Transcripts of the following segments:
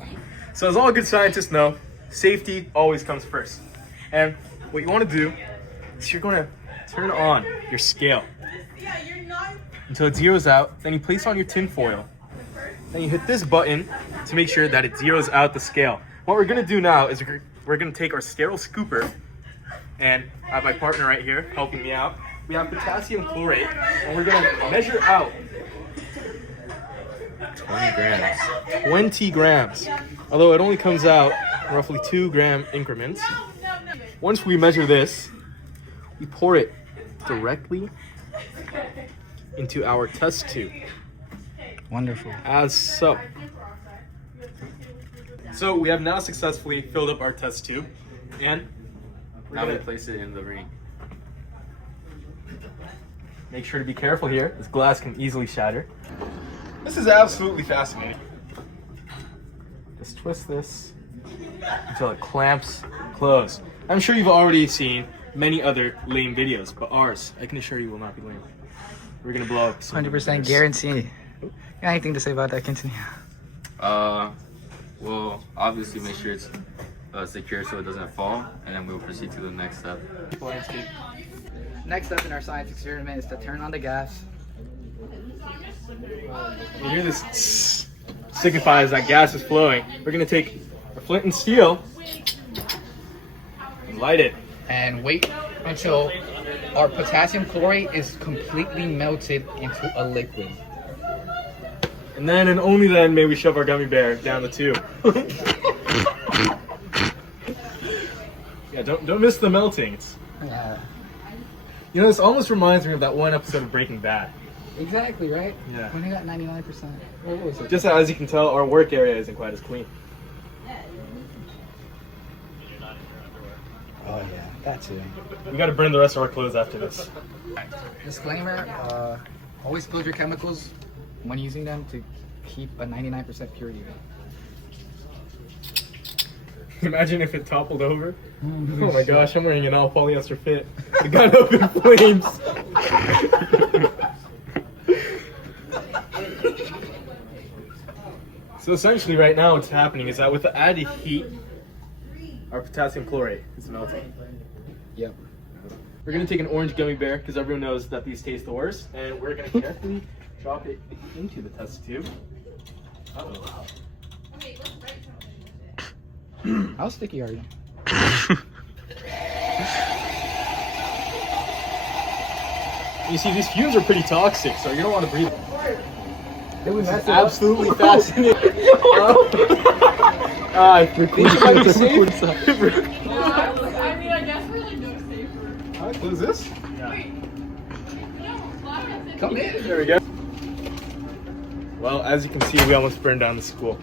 that. So as all good scientists know, safety always comes first. And what you want to do is you're going to turn on your scale until it zeroes out. Then you place on your tin foil. Then you hit this button to make sure that it zeroes out the scale. What we're going to do now is we're going to take our sterile scooper, and I have my partner right here helping me out. We have potassium chlorate, and we're going to measure out 20 grams. Although it only comes out in roughly 2-gram increments. Once we measure this, we pour it directly into our test tube. Wonderful. As so. So we have now successfully filled up our test tube, and now we place it in the ring. Make sure to be careful here. This glass can easily shatter. This is absolutely fascinating. Just twist this until it clamps closed. I'm sure you've already seen many other lame videos, but ours, I can assure you, will not be lame. We're gonna blow up. 100% guarantee. You got anything to say about that? Continue. Well, obviously make sure it's secure so it doesn't fall, and then we'll proceed to the next step. Next step in our science experiment is to turn on the gas. You hear this signifies that gas is flowing. We're gonna take our flint and steel and light it. And wait until our potassium chlorate is completely melted into a liquid. And then and only then may we shove our gummy bear down the tube. Yeah, don't miss the melting. Yeah. You know, this almost reminds me of that one episode of Breaking Bad. Exactly, right? Yeah. When they got 99%. What was it? Just as you can tell, our work area isn't quite as clean. Oh yeah, that's it. We gotta burn the rest of our clothes after this. Disclaimer, always close your chemicals when using them to keep a 99% purity. Imagine if it toppled over. Oh my gosh, I'm wearing an all polyester fit. It got up in flames. So essentially right now what's happening is that with the added heat, our potassium chlorate is melting. Yep. We're gonna take an orange gummy bear because everyone knows that these taste the worst, and we're gonna carefully drop it into the test tube. Uh-oh. How sticky are you? You see, these fumes are pretty toxic, so you don't want to breathe. Did we mess it Absolutely fascinating. I mean, I guess we're like no safer. How do I close this? Come in. There we go. Well, as you can see, we almost burned down the school.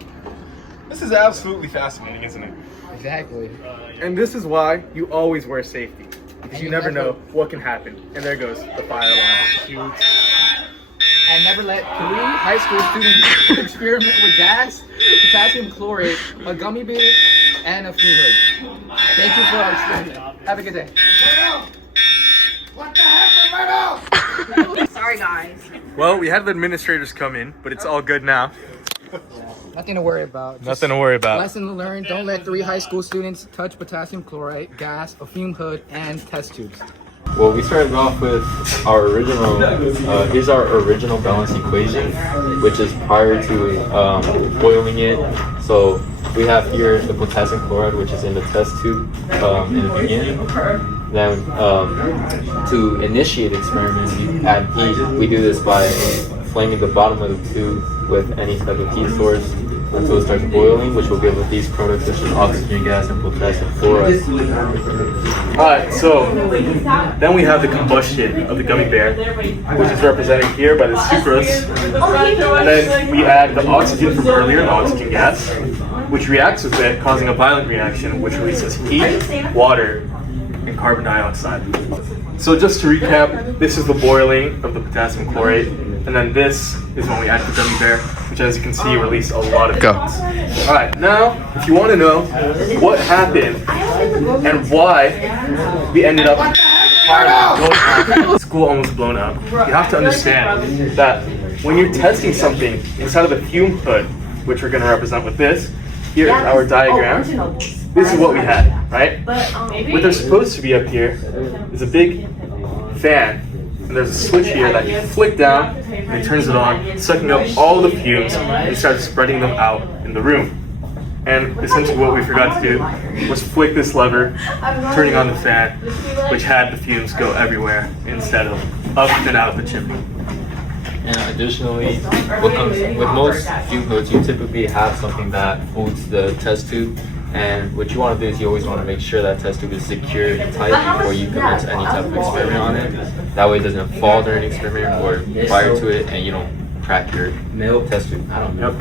This is absolutely fascinating, isn't it? Exactly. And this is why you always wear safety. Because you never know what can happen. And there goes the fire alarm. Shoots. And never let 3 high school students experiment with gas, potassium chlorate, a gummy bear, and a fume hood. Thank you for our experiment. Have a good day. What the heck in my mouth? Sorry, guys. Well, we had the administrators come in, but it's all good now. Nothing to worry about. Nothing to worry about. Lesson learned, don't let 3 high school students touch potassium chlorate, gas, a fume hood, and test tubes. Well, we started off with our original, here's our original balance equation, which is prior to boiling it. So we have here the potassium chloride, which is in the test tube in the beginning. Then to initiate the experiment, we add heat. We do this by flaming the bottom of the tube with any type of heat source until it starts boiling, which will give us these products such as oxygen gas and potassium chloride. Alright, so then we have the combustion of the gummy bear, which is represented here by the sucrose. And then we add the oxygen from earlier, the oxygen gas, which reacts with it, causing a violent reaction, which releases heat, water, and carbon dioxide. So just to recap, this is the boiling of the potassium chlorate, and then this is when we add the gummy bear, which as you can see release a lot of gas. Alright, now if you want to know what happened and why we ended up with the fire going out, the school almost blown up, you have to understand that when you're testing something inside of the fume hood, which we're going to represent with this, Here's our diagram. This is what we had, right? What they're supposed to be up here is a big fan, and there's a switch here that you flick down, and it turns it on, sucking up all the fumes and starts spreading them out in the room. And essentially what we forgot to do was flick this lever, turning on the fan, which had the fumes go everywhere instead of up and out the chimney. And additionally, what comes with most fume hoods, you typically have something that holds the test tube. And what you want to do is you always want to make sure that test tube is secured tight before you commit to any type of experiment on it. That way it doesn't fall during an experiment or fire to it and you don't crack your test tube. Yep.